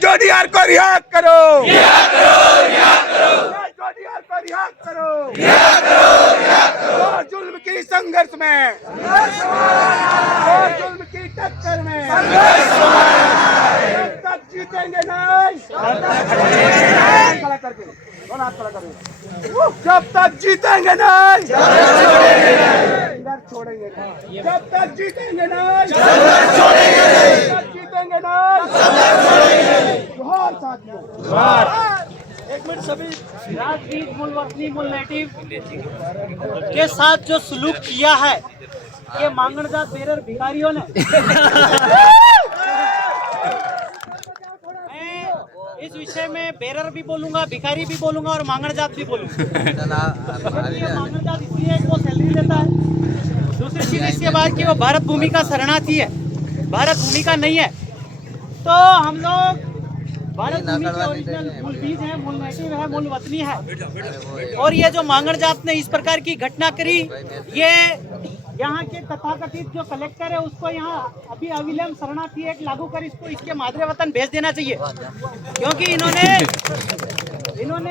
जोडीदार को रिहा करो, रिहा करो, रिहा करो, जोडीदार को रिहा करो, रिहा करो, रिहा करो। और जुल्म की संघर्ष में, और जुल्म की टक्कर में जब तक जीतेंगे नहीं, खड़ा करके दोनों हाथ खड़ा करो, जब तक जीतेंगे नहीं, इधर छोड़ेंगे नहीं, जब तक जीतेंगे नहीं, छोड़ेंगे नहीं, जब जीतेंगे नहीं, जोहार साथियों, एक मिनट सभी। राजगीर मूल वतनी मूल नेटिव के साथ जो सलूक किया है ये मांगणजात बेरर भिखारियों ने, मैं इस विषय में बेरर भी बोलूंगा, भिखारी भी बोलूंगा और मांगणजात भी बोलूंगा। क्योंकि ये मांगणजात इसलिए वो सैलरी देता है, दूसरी चीज इसके बाद कि वो भारत भूमि का शरणार्थी है, भारत भूमि का नहीं है। तो हम लोग भारत भूमि के ओरिजिनल मूल बीज है, मूल नेटिव है, मूल वतनी है। और ये जो मांगणजात ने इस प्रकार की घटना करी, ये यहाँ के तथाकथित जो कलेक्टर है उसको यहाँ अभी अविलंब शरणार्थी एक्ट लागू कर इसको इसके मादरे वतन भेज देना चाहिए। क्योंकि इन्होंने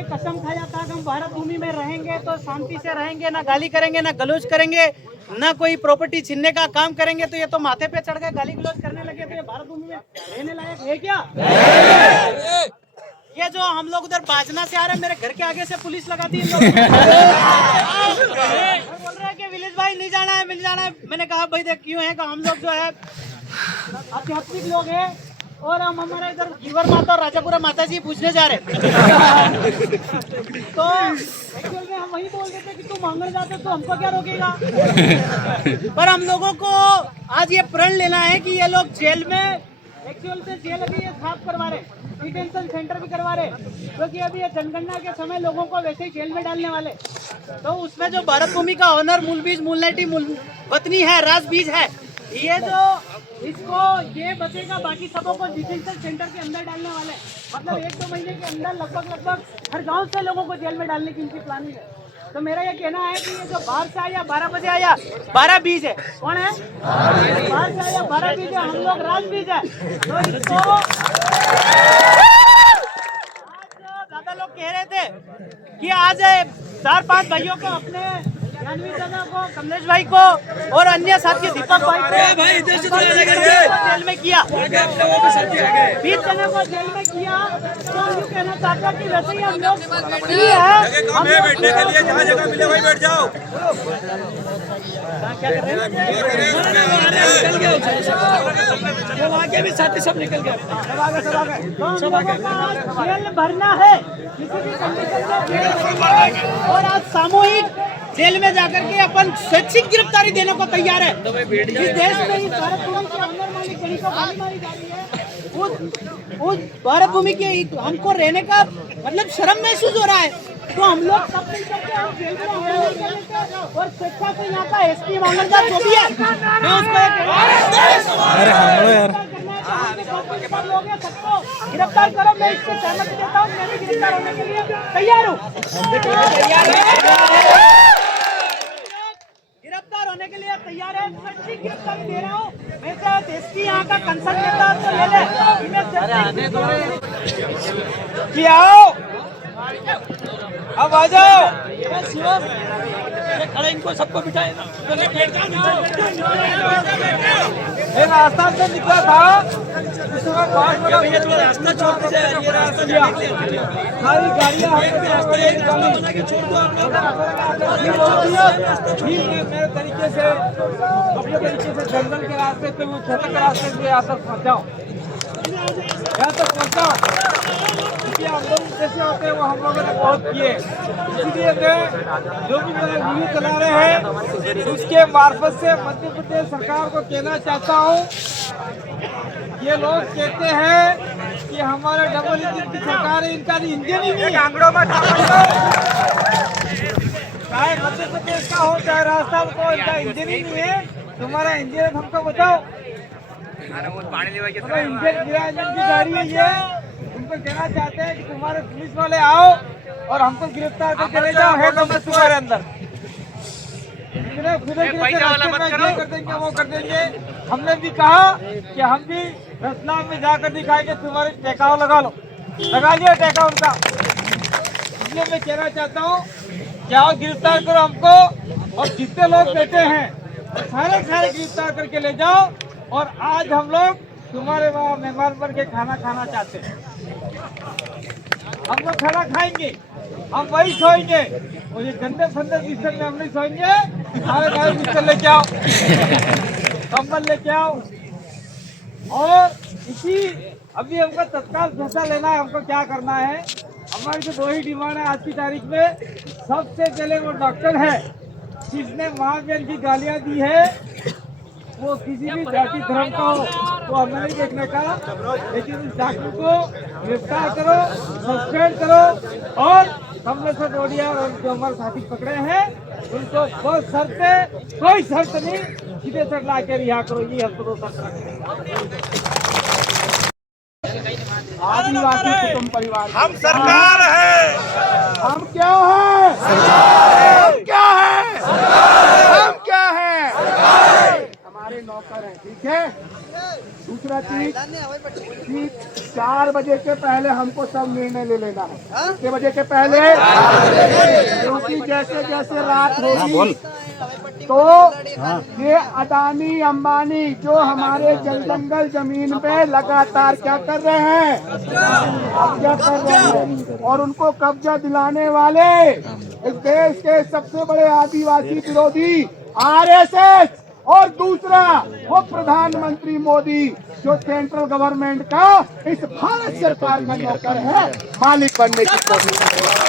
कसम खाया था कि हम भारत भूमि में रहेंगे तो शांति से रहेंगे, ना गाली करेंगे, ना गलौज करेंगे, ना कोई प्रॉपर्टी छीनने का काम करेंगे। तो ये तो माथे पे चढ़ गए, गाली गलौज करने लगे। तो ये भारत भूमि में रहने लायक है क्या? ये जो हम लोग उधर बाजना से आ रहे हैं, मेरे घर के आगे से पुलिस लगा दी इन लोगों ने। बोल रहे हैं कि विलेज भाई नहीं जाना है, मिल जाना है। मैंने कहा भाई देख क्यों है कि हम लोग जो है आध्यात्मिक लोग हैं और हम हमारे इधर गिवर माता और राजापुरा माता जी पूछने जा रहे हैं। तो एक्चुअल में हम वही बोल देते कि तू मांगने जाते तो हमको क्या रोकेगा। पर हम लोगों को आज ये प्रण लेना है कि ये लोग जेल में, एक्चुअल से जेल अभी ये साफ करवा रहे, डिटेंशन सेंटर भी करवा रहे, क्योंकि अभी ये जनगणना के समय लोगों को वैसे ही जेल में डालने वाले। तो उसमें जो भारत भूमि का ऑनर मूल बीज, मूल नेटिव, मूल वतनी है, राज बीज है, ये जो इसको ये बचेगा, बाकी सबों को डिटेंशन सेंटर के अंदर डालने वाले। मतलब 1-2 महीने के अंदर लगभग हर गांव से लोगों को जेल में डालने की इनकी प्लानिंग है। तो मेरा ये कहना है कि ये जो बाहर से आया 12 बजे आया 12 बीज है, कौन है? बाहर से आया 12 बीज है, हम लोग राज बीज है। तो इसको ज्यादा लोग कह रहे थे कि आज 4-5 भाइयों को, अपने जानवी दादा को, कमलेश भाई को और अन्य साथी दीपक भाई को जेल में किया, 20 जने को जेल में किया। तो हम कहना चाहते हैं कि वैसे ही हम लोग फ्री है, हम बैठने के लिए जहाँ जगह मिले वहीं बैठ जाओ। क्या कर रहे हैं? आगे भी साथी सब निकल गए, सब आगे। तो हम लोगों का जेल भरना है किसी भी कंडीशन में, और आज सामूहिक जेल में जाकर के अपन स्वैच्छिक गिरफ्तारी देने को तैयार है। इस देश में इस भारत भूमि के अंदर मालिक गली को गाली मारी जा रही है, उस भारत भूमि के हमको रहने का मतलब शर्म महसूस हो रहा है। तो हम लोग सब मिलकर के हम जेल में आंदोलन करेंगे और स्वेच्छा से यहाँ का एसपी मांगणजात जो भी है, मैं उसको लोग हैं सबको गिरफ्तार करो। मैं इससे सहमति देता हूँ, मैं भी गिरफ्तार होने के लिए तैयार हूँ, गिरफ्तार होने के लिए तैयार है। स्वैच्छिक गिरफ्तारी दे रहा हूँ मैं, शायद एसपी यहाँ का कंसर्न लेता तो ले ले। आओ, अब आ जाओ, खड़े इनको सबको बिठाए। रास्ता से निकला था, रास्ता छोड़ दीजिए, ये रास्ता सारी गाड़ियाँ मेरे तरीके से, अपने तरीके से जंगल के रास्ते पे, वो खेत के रास्ते से यहाँ तक पहुँचाओ, यहाँ तक पहुँचाओ। आंदोलन कैसे होते हैं वो हम लोगों ने बहुत किए, इसलिए जो भी मेरा वीडियो चला रहे हैं उसके मार्फत से मध्य प्रदेश सरकार को कहना चाहता हूँ, ये लोग कहते हैं कि हमारे डबल इंजन की सरकार है, इनका इंजन ही नहीं, चाहे मध्य प्रदेश का हो चाहे राजस्थान को, इनका इंजन ही नहीं है। तुम्हारा इंजन है, हमको बताओ। इंजन गिरा, इंजन की गाड़ी है ये। उनको कहना चाहते हैं कि तुम्हारे पुलिस वाले आओ और हमको गिरफ्तार कर चले जाओ, है तुम्हारे अंदर। जितने खुदे के ये कर देंगे वो कर देंगे। हमने भी कहा कि हम भी रतलाम में जाकर दिखाएंगे, तुम्हारे टेकाव लगा लो, लगा लिया टेका उनका। इसलिए मैं कहना चाहता हूँ कि आओ गिरफ्तार करो हमको, और जितने लोग बैठे हैं सारे गिरफ्तार करके ले जाओ। और आज हम लोग तुम्हारे वहाँ मेहमान बन के खाना खाना चाहते हैं। हम लोग खाना खाएंगे, हम वही सोएंगे, और ये गंदे फंदे बिस्तर में हम नहीं सोएंगे। सारे भाई बिस्तर लेके आओ, कंबल लेके आओ। और इसी अभी हमको तत्काल फैसला लेना है, हमको क्या करना है। हमारी तो 2 ही डिमांड है आज की तारीख में। सबसे पहले वो डॉक्टर है जिसने माँ बहन की गालियाँ दी है, वो किसी भी जाति धर्म का हो तो हमें नहीं देखने का, लेकिन उस डॉक्टर को गिरफ्तार करो, सस्पेंड करो। और कमलेश्वर डोडिया और जो हमारे साथी पकड़े हैं उनको बहुत शर्त, कोई शर्त नहीं, सीधे सर ला के रिहा करो। ये हमको 2 शर्त। आदिवासी कुटुंब परिवार हम सरकार है। हम क्या है? हम क्या है? हम क्या है? हमारे नौकर हैं, ठीक है। दूसरा चीज कि 4 बजे के पहले हमको सब निर्णय ले लेना है। कितने बजे के पहले? क्योंकि जैसे जैसे रात होगी तो ये अदानी अंबानी जो हमारे जंगल जमीन पे लगातार क्या कर रहे हैं? कब्जा कर रहे हैं। और उनको कब्जा दिलाने वाले इस देश के सबसे बड़े आदिवासी विरोधी आरएसएस, और दूसरा वो प्रधानमंत्री मोदी जो सेंट्रल गवर्नमेंट का इस भारत सरकार का नौकर है, मालिक बनने की कोशिश कर रहे हैं।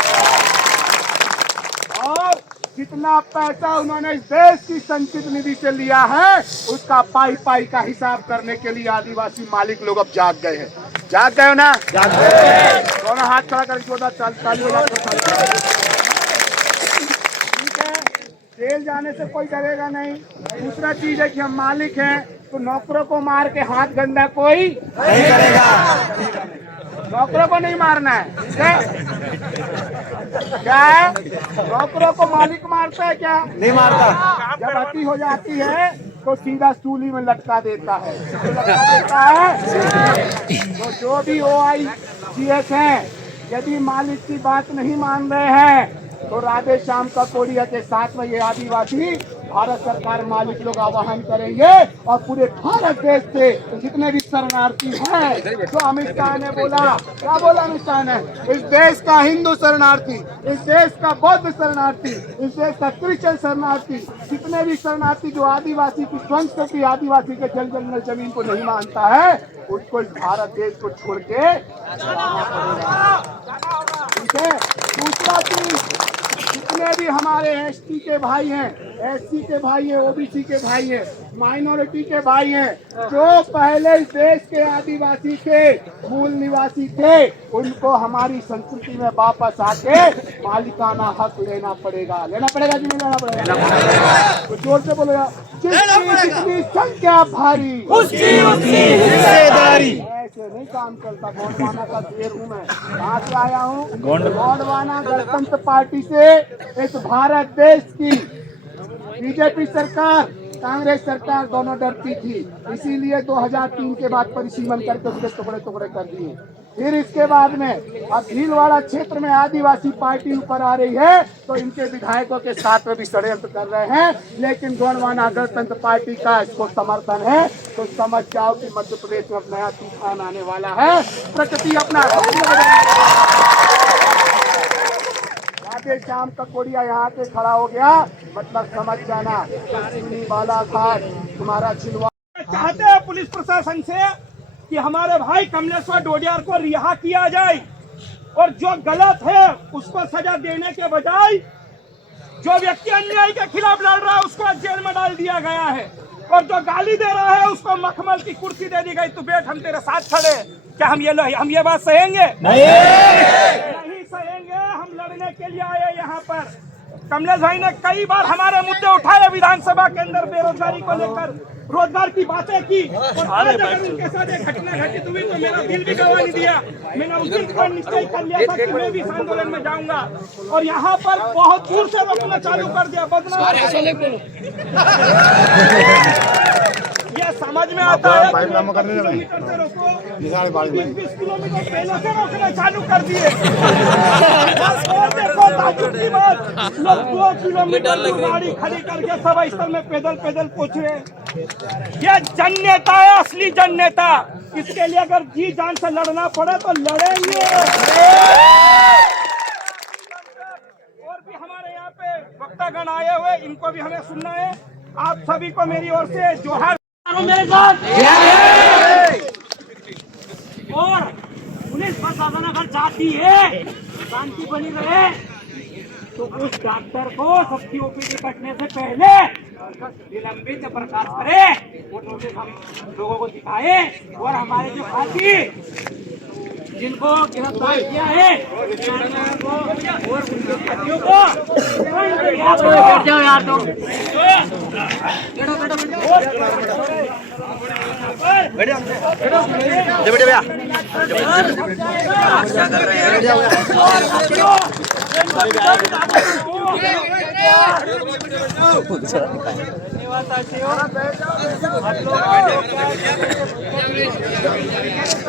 और जितना पैसा उन्होंने इस देश की संचित निधि से लिया है उसका पाई का हिसाब करने के लिए आदिवासी मालिक लोग अब जाग गए हैं। जाग गए हो ना? जाग गए। दोनों हाथ खड़ा करके ताली बजा। जेल जाने से कोई डरेगा नहीं। दूसरा चीज है कि हम मालिक हैं तो नौकरों को मार के हाथ गंदा कोई नहीं करेगा। नौकरों को नहीं मारना है, ठीक है? क्या है? नौकरों को मालिक मारता है क्या? नहीं मारता। जब अति हो जाती है तो सीधा सूली में लटका देता है। लटका देता है। तो जो भी OICS हैं, यदि मालिक की बात नहीं मान रहे हैं तो राधे श्याम का कोडिया के साथ में ये आदिवासी भारत सरकार मालिक लोग आह्वान करेंगे। और पूरे भारत देश से जितने भी शरणार्थी हैं, जो अमित शाह ने बोला, क्या बोला अमित शाह ने? इस देश का हिंदू शरणार्थी, इस देश का बौद्ध शरणार्थी, इस देश का क्रिश्चियन शरणार्थी, जितने भी शरणार्थी जो आदिवासी की संस्कृति, आदिवासी के जंगल जमीन को नहीं मानता है, उसको इस भारत देश को छोड़ के जाना पड़ेगा, ठीक है? दूसरा चीज, जितने भी हमारे ST के भाई हैं, SC के भाई हैं, OBC के भाई हैं, माइनॉरिटी के भाई हैं, जो पहले इस देश के आदिवासी के मूल निवासी थे, उनको हमारी संस्कृति में वापस आके मालिकाना हक लेना पड़ेगा। लेना पड़ेगा कि नहीं लेना पड़ेगा? तो जोर से बोलेगा, जितनी संख्या भारी उसकी हिस्सेदारी। ऐसे नहीं काम चलता। गोंडवाना का शेर हूँ मैं। कहाँ से आया हूँ? गोंडवाना गणतंत्र पार्टी से इस भारत देश की बीजेपी सरकार, कांग्रेस सरकार दोनों डरती थी, इसीलिए 2003 के बाद परिसीमन करके उसके टुकड़े टुकड़े कर दिए। फिर इसके बाद में अब भीलवाड़ा क्षेत्र में आदिवासी पार्टी ऊपर आ रही है तो इनके विधायकों के साथ में भी षड्यंत्र कर रहे हैं। लेकिन गोंडवाना गणतंत्र पार्टी का इसको समर्थन है। तो समझ जाओ कि मध्य प्रदेश में अब नया तूफान आने वाला है। प्रकृति अपना राधे श्याम का कोडिया यहाँ पे खड़ा हो गया, मतलब समझ जाना बालाघाट तुम्हारा छिलवाड़ा। चाहते हैं पुलिस प्रशासन से कि हमारे भाई कमलेश्वर डोडियार को रिहा किया जाए, और जो गलत है उसको सजा देने के बजाय जो व्यक्ति अन्याय के खिलाफ लड़ रहा है उसको जेल में डाल दिया गया है, और जो गाली दे रहा है उसको मखमल की कुर्सी दे दी गई। तू बैठ, हम तेरे साथ खड़े। क्या हम ये बात सहेंगे? नहीं सहेंगे। हम लड़ने के लिए आए यहाँ पर। कमलेश भाई ने कई बार हमारे मुद्दे उठाए विधानसभा के अंदर, बेरोजगारी को लेकर, रोजगार की बातें की और आज अगर उनके साथ एक घटना घटित हुई तो मेरा दिल भी गवा नहीं दिया। मैंने उस दिन पर निश्चय कर लिया था कि मैं भी इस आंदोलन में जाऊंगा और यहाँ पर बहुत दूर से रोकना चालू कर दिया। बदनाम ये समझ में आता है कि 20 किलोमीटर पहले से रोकना चालू कर दिए। और देखो ताजुब की बात, लोग 2 किलोमीटर दूर गाड़ी खड़ी करके सभा स्थल में पैदल पैदल पहुंच रहे। ये जन नेता है, असली जन नेता। इसके लिए अगर जी जान से लड़ना पड़े तो लड़ेंगे। और भी हमारे यहाँ पे वक्तागण आए हुए, इनको भी हमें सुनना है। आप सभी को मेरी ओर से जोहार। मेरे साथ और पुलिस प्रशासन अगर चाहती है शांति बनी रहे तो उस डॉक्टर को सबकी ओपीडी कटने से पहले निलंबित बर्खास्त करे। वो नोटिस हम लोगों को दिखाए और हमारे जो साथी जिनको गिरफ्तार किया है और उनके साथियों को बैठ जाओ यार। तो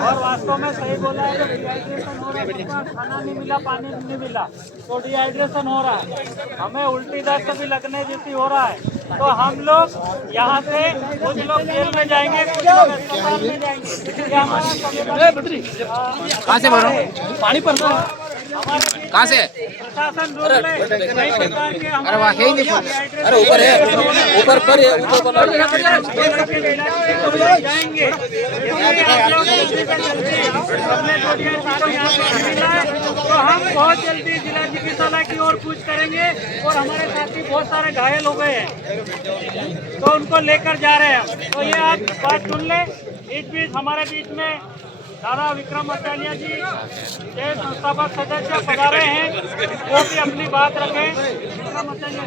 और वास्तव में सही बोला है, डिहाइड्रेशन हो रहा है, खाना नहीं मिला, पानी नहीं मिला तो डिहाइड्रेशन हो रहा है, हमें उल्टी दस्त भी लगने जैसी हो रहा है। तो हम लोग यहाँ से कुछ लोग जेल में जाएंगे, कुछ लोग अस्पताल में जाएंगे। ये हमारा कहाँ से भर रहा हूँ? पानी पर कहाँ से? प्रशासन रोक ले, नहीं प्रकार के अरे वाह, है ही नहीं फोन। अरे ऊपर है, ऊपर पर है, ऊपर पर जाएंगे। तो हम बहुत जल्दी जिला चिकित्सालय की ओर कूच करेंगे और हमारे साथी बहुत सारे घायल हो गए हैं तो उनको लेकर जा रहे हैं। तो ये आप बात सुन ले। इस बीच हमारे बीच में दादा विक्रम आचार्य जी ये संस्थापक सदस्य पधारे हैं, वो भी अपनी बात रखें। विक्रम आचार्य